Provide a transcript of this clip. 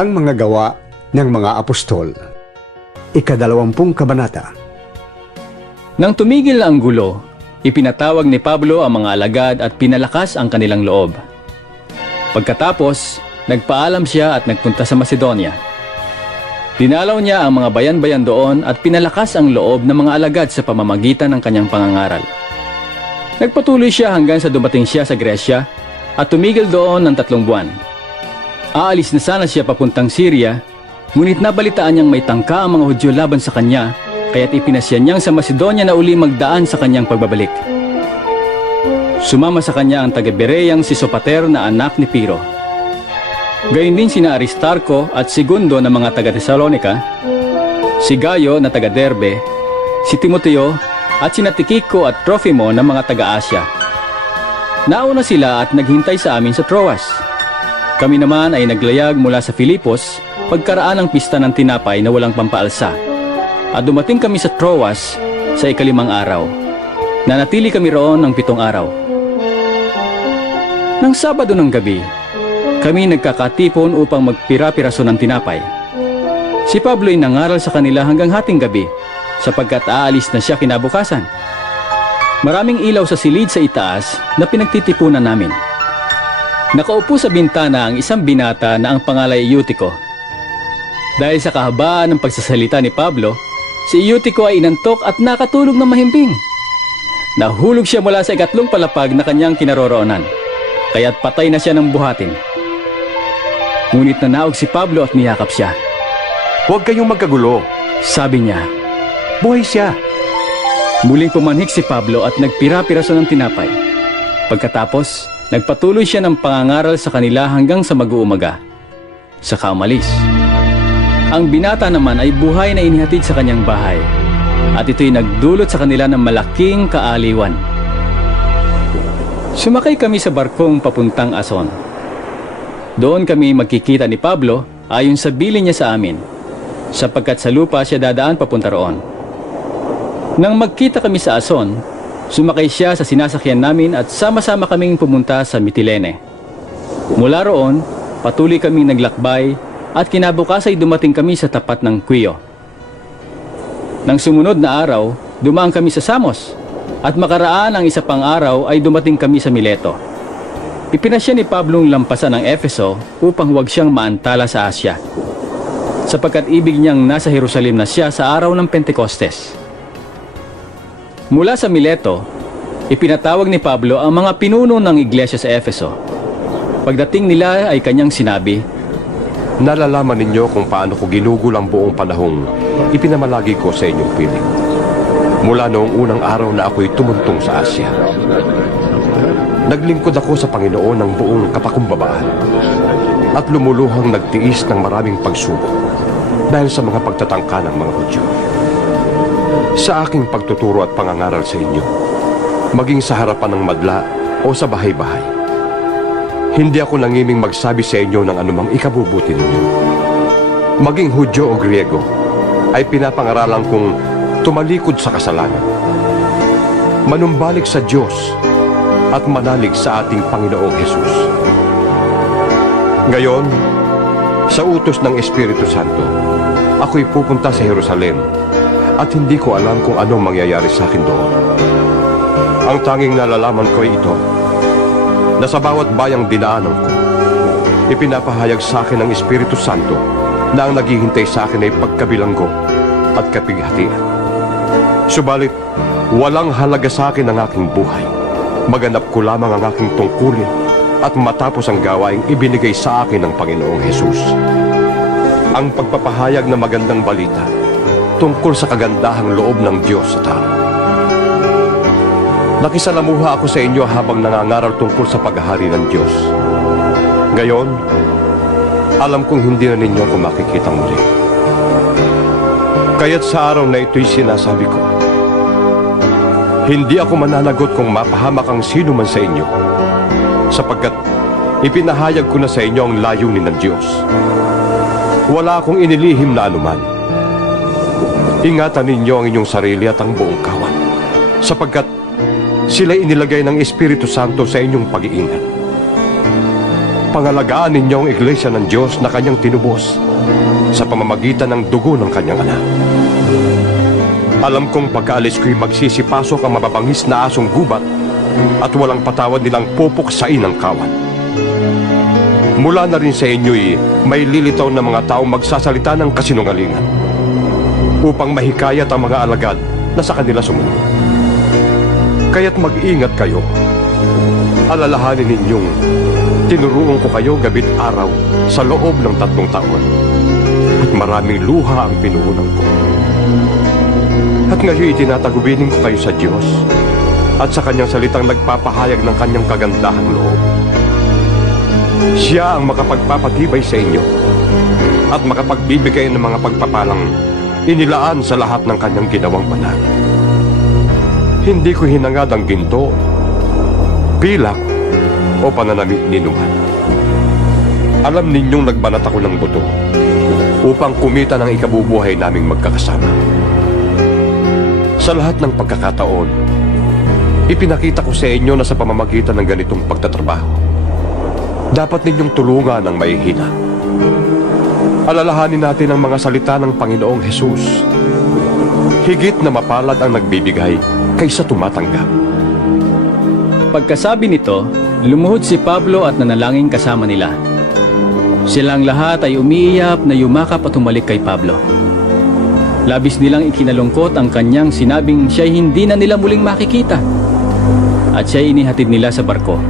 Ang mga gawa ng mga apostol. Ikadalawampung kabanata. Nang tumigil ang gulo, ipinatawag ni Pablo ang mga alagad at pinalakas ang kanilang loob. Pagkatapos, nagpaalam siya at nagpunta sa Macedonia. Dinalaw niya ang mga bayan-bayan doon at pinalakas ang loob ng mga alagad sa pamamagitan ng kanyang pangangaral. Nagpatuloy siya hanggang sa dumating siya sa Gresya at tumigil doon ng tatlong buwan. Aalis na sana siya papuntang Syria, ngunit nabalitaan niyang may tangka ang mga Hudyo laban sa kanya, kaya't ipinasya niyang sa Macedonia na uli magdaan sa kanyang pagbabalik. Sumama sa kanya ang taga-Bereyang si Sopater na anak ni Piro. Gayun din sina Aristarco at Segundo na mga taga-Thessalonica, si Gayo na taga-Derbe, si Timoteo at sina Tikiko at Trofimo na mga taga-Asya. Nauna sila at naghintay sa amin sa Troas. Kami naman ay naglayag mula sa Filipos pagkaraan ng pista ng tinapay na walang pampaalsa. At dumating kami sa Troas sa ikalimang araw. Nanatili kami roon ng pitong araw. Nang Sabado ng gabi, kami nagkakatipon upang magpira-piraso ng tinapay. Si Pablo ay nangaral sa kanila hanggang hating gabi sapagkat aalis na siya kinabukasan. Maraming ilaw sa silid sa itaas na pinagtitipunan namin. Nakaupo sa bintana ang isang binata na ang pangalay ay Eutico. Dahil sa kahabaan ng pagsasalita ni Pablo, si Eutico ay inantok at nakatulog ng mahimbing. Nahulog siya mula sa ikatlong palapag na kanyang kinaroroonan, kaya't patay na siya ng buhatin. Ngunit nanaog si Pablo at niyakap siya. Huwag kayong magkagulo. Sabi niya, Buhay siya. Muling pumanhik si Pablo at nagpira-piraso ng tinapay. Pagkatapos, nagpatuloy siya ng pangangaral sa kanila hanggang sa mag-uumaga. Saka umalis. Ang binata naman ay buhay na inihatid sa kanyang bahay. At ito'y nagdulot sa kanila ng malaking kaaliwan. Sumakay kami sa barkong papuntang Ason. Doon kami magkikita ni Pablo ayon sa bilin niya sa amin, sapagkat sa lupa siya dadaan papunta roon. Nang magkita kami sa Ason, sumakay siya sa sinasakyan namin at sama-sama kaming pumunta sa Mitilene. Mula roon, patuloy kaming naglakbay at kinabukas ay dumating kami sa tapat ng Quio. Nang sumunod na araw, dumaan kami sa Samos at makaraan ang isa pang araw ay dumating kami sa Mileto. Ipinasya ni Pablong lampasan ng Efeso upang huwag siyang maantala sa Asya sapagkat ibig niyang nasa Jerusalem na siya sa araw ng Pentecostes. Mula sa Mileto, ipinatawag ni Pablo ang mga pinuno ng iglesia sa Efeso. Pagdating nila ay kanyang sinabi, Nalalaman ninyo kung paano ko ginugol ang buong panahong ipinamalagi ko sa inyong piling. Mula noong unang araw na ako'y tumuntong sa Asya. Naglingkod ako sa Panginoon ng buong kapakumbabaan at lumuluhang nagtiis ng maraming pagsubok dahil sa mga pagtatangka ng mga Hudyo. Sa aking pagtuturo at pangangaral sa inyo, maging sa harapan ng madla o sa bahay-bahay, hindi ako nangiming magsabi sa inyo ng anumang ikabubuti ninyo. Maging Hudyo o Griego, ay pinapangaralan kong tumalikod sa kasalanan. Manumbalik sa Diyos at manalig sa ating Panginoong Hesus. Ngayon, sa utos ng Espiritu Santo, ako'y pupunta sa Jerusalem at hindi ko alam kung anong mangyayari sa akin doon. Ang tanging nalalaman ko ay ito, na sa bawat bayang dinaanan ko, ipinapahayag sa akin ng Espiritu Santo na ang naghihintay sa akin ay pagkabilanggo at kapighatian. Subalit, walang halaga sa akin ang aking buhay. Maganap ko lamang ang aking tungkulin at matapos ang gawaing ibinigay sa akin ng Panginoong Hesus. Ang pagpapahayag na magandang balita tungkol sa kagandahang loob ng Diyos sa tao. Nakisalamuha ako sa inyo habang nangangaral tungkol sa paghahari ng Diyos. Ngayon, alam kong hindi na ninyo ako makikita muli. Kaya't sa araw na ito'y sinasabi ko, hindi ako mananagot kung mapahamak ang sino man sa inyo, sapagkat ipinahayag ko na sa inyo ang layunin ng Diyos. Wala akong inilihim na anuman. Ingatan ninyo ang inyong sarili at ang buong kawan, sapagkat sila inilagay ng Espiritu Santo sa inyong pag-iingat. Pangalagaan ninyo ang iglesia ng Diyos na kanyang tinubos sa pamamagitan ng dugo ng kanyang anak. Alam kong pagkaalis ko'y magsisipasok ang mababangis na asong gubat at walang patawad nilang pupuksain ng kawan. Mula na rin sa inyo'y may lilitaw na mga taong magsasalita ng kasinungalingan upang mahikayat ang mga alagad na sa kanila sumunod. Kaya't mag-ingat kayo. Alalahanin ninyong tinuruan ko kayo gabit araw sa loob ng tatlong taon. At maraming luha ang pinuhunan ko. At ngayon itinatagubilin ko kayo sa Diyos at sa kanyang salitang nagpapahayag ng kanyang kagandahang loob. Siya ang makapagpapatibay sa inyo at makapagbibigay ng mga pagpapalang inilaan sa lahat ng kanyang ginawang banal. Hindi ko hinangad ang ginto, pilak, o pananamit ni Numan. Alam ninyong nagbanat ako ng buto upang kumita ng ikabubuhay naming magkakasama. Sa lahat ng pagkakataon, ipinakita ko sa inyo na sa pamamagitan ng ganitong pagtatrabaho, dapat ninyong tulungan ang mahihina. Alalahanin natin ang mga salita ng Panginoong Hesus. Higit na mapalad ang nagbibigay kaysa tumatanggap. Pagkasabi nito, lumuhod si Pablo at nanalangin kasama nila. Silang lahat ay umiiyak na yumakap at humalik kay Pablo. Labis nilang ikinalungkot ang kanyang sinabing siya'y hindi na nila muling makikita. At siya'y inihatid nila sa barko.